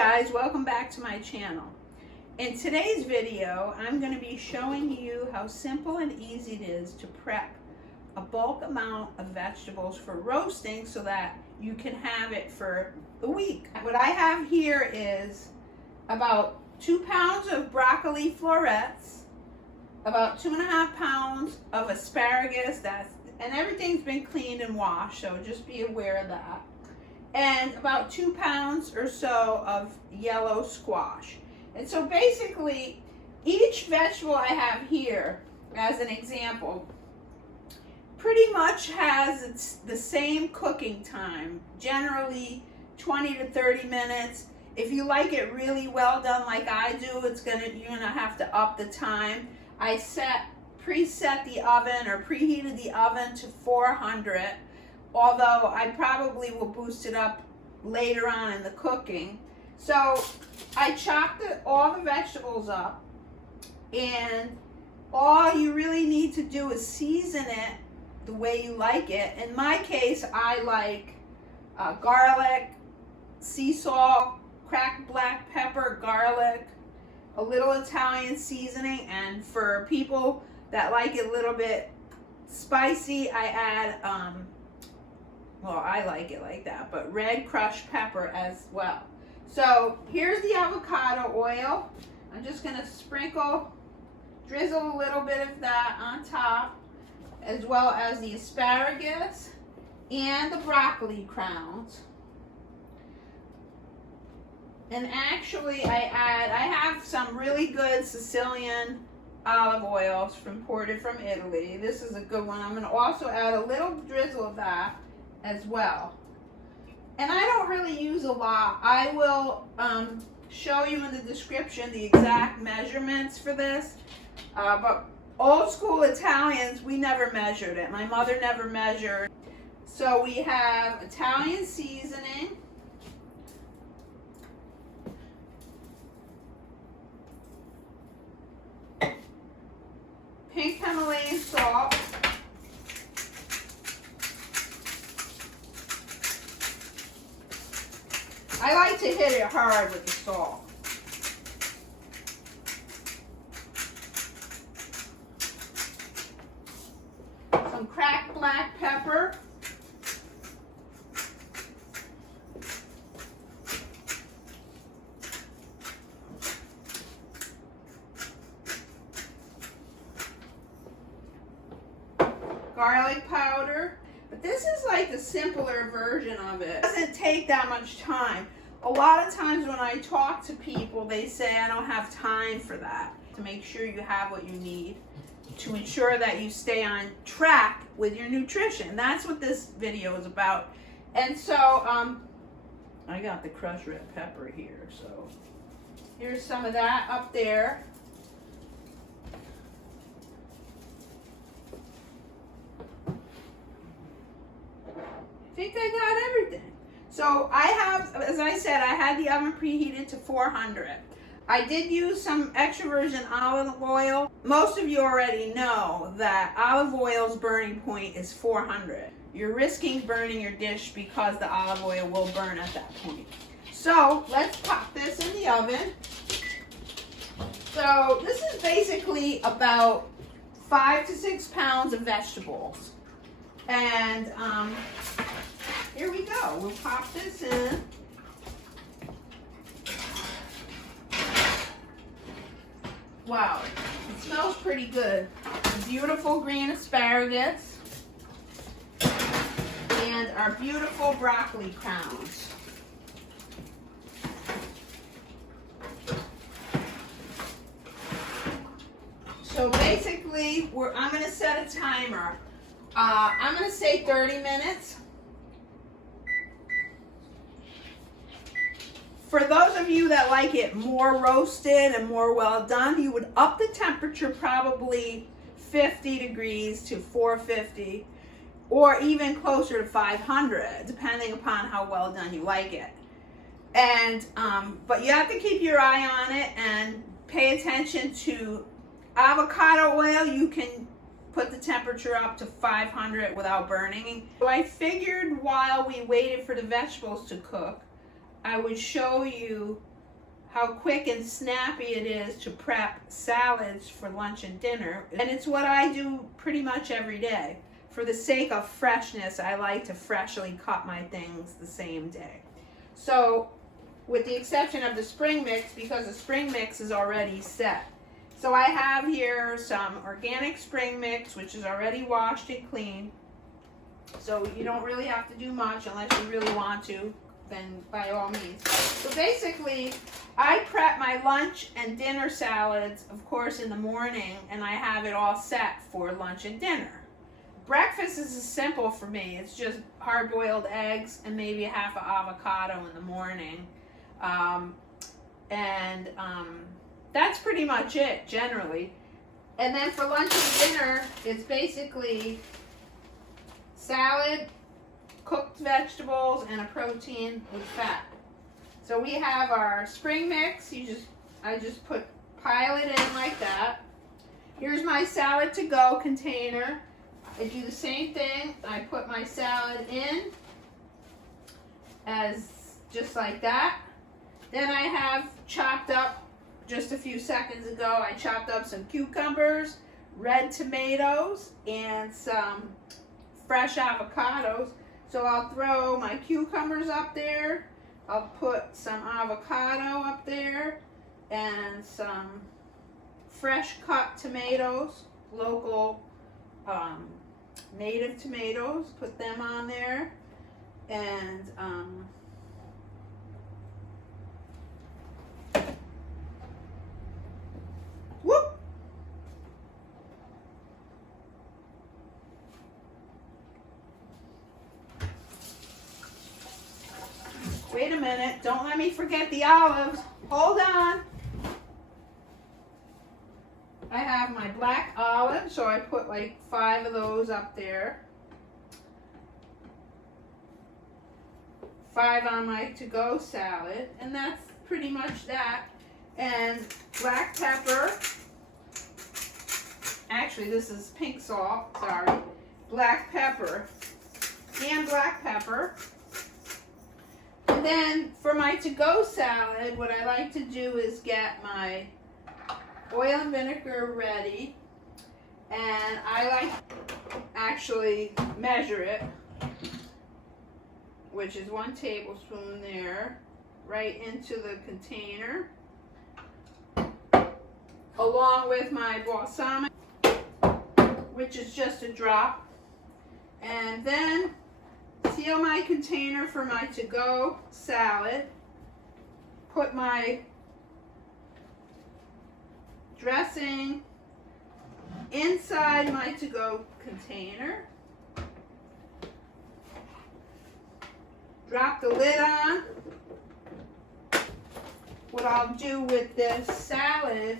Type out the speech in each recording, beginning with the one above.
guys, welcome back to my channel. In today's video, I'm going to be showing you how simple and easy it is to prep a bulk amount of vegetables for roasting so that you can have it for the week. What I have here is about 2 pounds of broccoli florets, about 2.5 pounds of asparagus, and everything's been cleaned and washed, so just be aware of that. And about 2 pounds or so of yellow squash. And so basically, each vegetable I have here, as an example, pretty much has the same cooking time, generally 20 to 30 minutes. If you like it really well done like I do, you're gonna have to up the time. I preset the oven or preheated the oven to 400. Although I probably will boost it up later on in the cooking. So I chopped all the vegetables up, and all you really need to do is season it the way you like it. In my case, I like garlic, sea salt, cracked black pepper, garlic, a little Italian seasoning, and for people that like it a little bit spicy, I add well, I like it like that, but red crushed pepper as well. So here's the avocado oil. I'm just gonna drizzle a little bit of that on top, as well as the asparagus and the broccoli crowns. And actually I have some really good Sicilian olive oils imported from Italy. This is a good one. I'm gonna also add a little drizzle of that as well. And I don't really use a lot. I will show you in the description the exact measurements for this. But old school Italians, we never measured it. My mother never measured. So we have Italian seasoning. Pink Himalayan salt. I like to hit it hard with the salt. Some cracked black pepper. Garlic powder. But this is like the simpler version of it. It doesn't take that much time. A lot of times when I talk to people, they say I don't have time for that. To make sure you have what you need to ensure that you stay on track with your nutrition. That's what this video is about. And so I got the crushed red pepper here. So here's some of that up there. I think I got everything. So I have, as I said, I had the oven preheated to 400. I did use some extra virgin olive oil. Most of you already know that olive oil's burning point is 400. You're risking burning your dish because the olive oil will burn at that point. So let's pop this in the oven. So this is basically about 5 to 6 pounds of vegetables. And here we go. We'll pop this in. Wow, it smells pretty good. Beautiful green asparagus and our beautiful broccoli crowns. So basically, I'm going to set a timer. I'm going to say 30 minutes. For those of you that like it more roasted and more well done, you would up the temperature probably 50 degrees to 450, or even closer to 500, depending upon how well done you like it. And but you have to keep your eye on it and pay attention to avocado oil. You can put the temperature up to 500 without burning. So I figured while we waited for the vegetables to cook, I would show you how quick and snappy it is to prep salads for lunch and dinner. And it's what I do pretty much every day. For the sake of freshness, I like to freshly cut my things the same day. So, with the exception of the spring mix, because the spring mix is already set. So I have here some organic spring mix, which is already washed and clean. So you don't really have to do much unless you really want to, then by all means. So basically, I prep my lunch and dinner salads, of course, in the morning, and I have it all set for lunch and dinner. Breakfast is simple for me. It's just hard-boiled eggs and maybe half an avocado in the morning. That's pretty much it, generally. And then for lunch and dinner, it's basically salad, cooked vegetables, and a protein with fat. So we have our spring mix. I just pile it in like that. Here's my salad to go container. I do the same thing. I put my salad in just like that. Then I have chopped up, just a few seconds ago, I chopped up some cucumbers, red tomatoes, and some fresh avocados. So I'll throw my cucumbers up there. I'll put some avocado up there and some fresh cut tomatoes, local native tomatoes. Put them on there. And whoop! Wait a minute, don't let me forget the olives. Hold on. I have my black olives, so I put like 5 of those up there. 5 on my to-go salad, and that's pretty much that. And black pepper. Actually, this is pink salt, sorry. Black pepper and black pepper. And then for my to-go salad, what I like to do is get my oil and vinegar ready. And I like actually measure it, which is 1 tablespoon there, right into the container, along with my balsamic, which is just a drop. And then seal my container for my to-go salad. Put my dressing inside my to-go container. Drop the lid on. What I'll do with this salad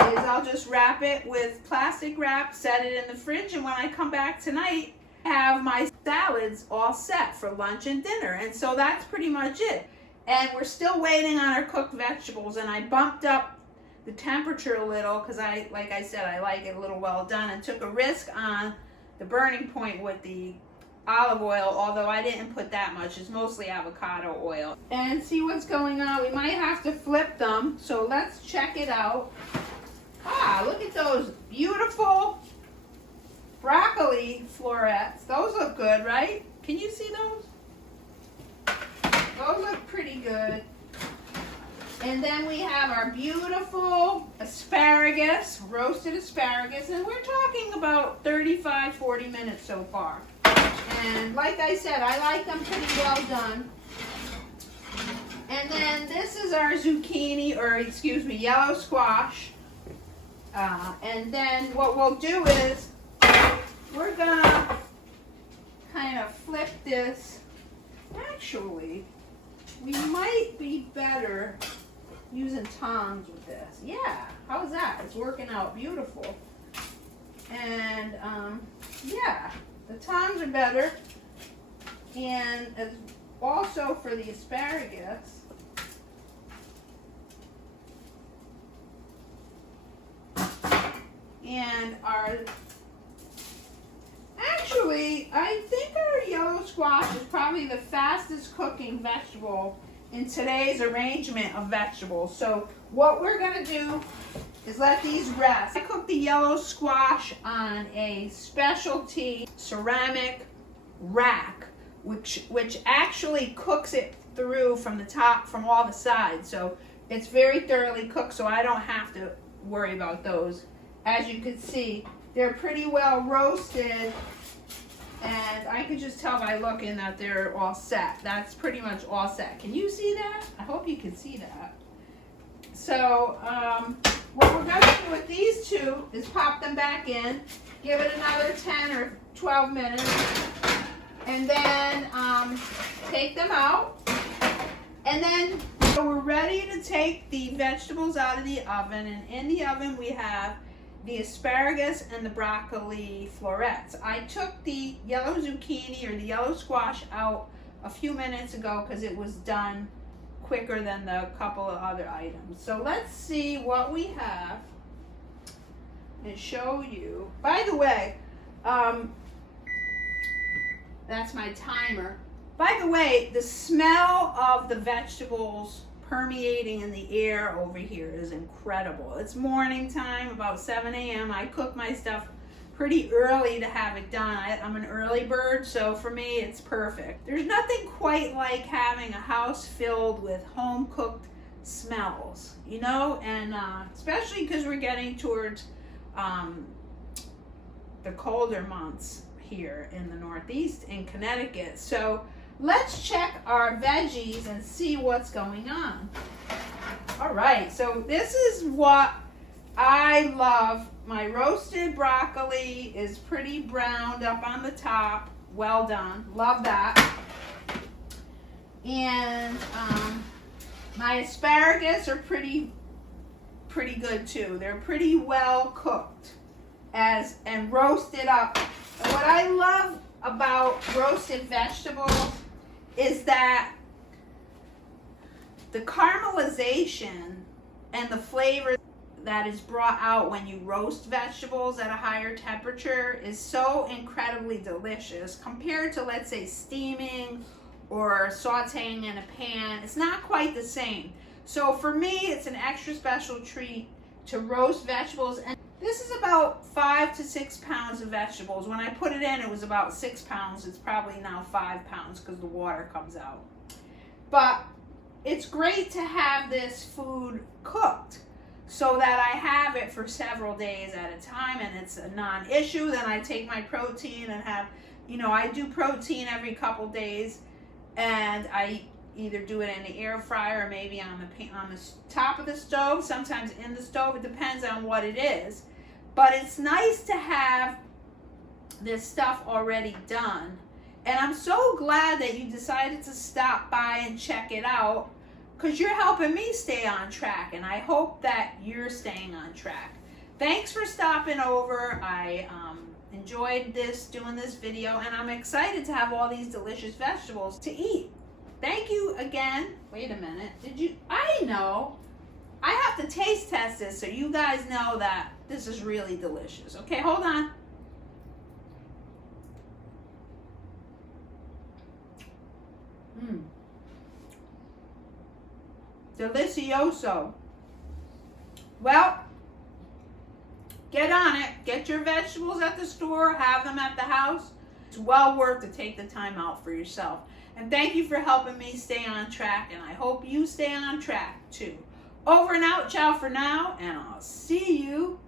is I'll just wrap it with plastic wrap, set it in the fridge, and when I come back tonight, I have my salads all set for lunch and dinner. And so that's pretty much it. And we're still waiting on our cooked vegetables, and I bumped up the temperature a little because like I said, I like it a little well done, and took a risk on the burning point with the olive oil, although I didn't put that much. It's mostly avocado oil. And see what's going on. We might have to flip them, so let's check it out. Ah, look at those beautiful broccoli florets. Those look good, right? Can you see those? Those look pretty good. And then we have our beautiful asparagus, roasted asparagus, and we're talking about 35-40 minutes so far. And like I said, I like them pretty well done. And then this is our zucchini, or excuse me, yellow squash. And then what we'll do is we're gonna kind of flip this. Actually, we might be better using tongs with this. Yeah, how's that? It's working out beautiful. And yeah, the tongs are better. And as also for the asparagus, and actually, I think our yellow squash is probably the fastest cooking vegetable in today's arrangement of vegetables. So what we're gonna do is let these rest. I cooked the yellow squash on a specialty ceramic rack, which actually cooks it through from the top, from all the sides. So it's very thoroughly cooked, so I don't have to worry about those. As you can see, they're pretty well roasted, and I can just tell by looking that they're all set. That's pretty much all set. Can you see that? I hope you can see that. So what we're going to do with these two is pop them back in, give it another 10 or 12 minutes, and then take them out. And then so we're ready to take the vegetables out of the oven, and in the oven we have the asparagus and the broccoli florets. I took the yellow zucchini or the yellow squash out a few minutes ago because it was done quicker than the couple of other items. So let's see what we have and show you. By the way, that's my timer. By the way, the smell of the vegetables permeating in the air over here is incredible. It's morning time, about 7 a.m. I cook my stuff pretty early to have it done. I'm an early bird, so for me it's perfect. There's nothing quite like having a house filled with home-cooked smells, you know, and especially because we're getting towards the colder months here in the Northeast in Connecticut. So let's check our veggies and see what's going on. All right, so this is what I love. My roasted broccoli is pretty browned up on the top. Well done. Love that. And my asparagus are pretty good too. They're pretty well cooked and roasted up. And what I love about roasted vegetables is that the caramelization and the flavor that is brought out when you roast vegetables at a higher temperature is so incredibly delicious compared to, let's say, steaming or sauteing in a pan. It's not quite the same. So for me, it's an extra special treat to roast vegetables. And this is about 5 to 6 pounds of vegetables. When I put it in, it was about 6 pounds. It's probably now 5 pounds because the water comes out. But it's great to have this food cooked so that I have it for several days at a time, and it's a non-issue. Then I take my protein and have, you know, I do protein every couple days, and I either do it in the air fryer or maybe on the top of the stove, sometimes in the stove. It depends on what it is. But it's nice to have this stuff already done. And I'm so glad that you decided to stop by and check it out, because you're helping me stay on track, and I hope that you're staying on track. Thanks for stopping over. I enjoyed doing this video, and I'm excited to have all these delicious vegetables to eat. Thank you again. Wait a minute. I know. I have to taste test this so you guys know that this is really delicious. Okay, hold on. Delicioso. Well, get on it. Get your vegetables at the store. Have them at the house. It's well worth to take the time out for yourself. And thank you for helping me stay on track. And I hope you stay on track too. Over and out. Ciao for now. And I'll see you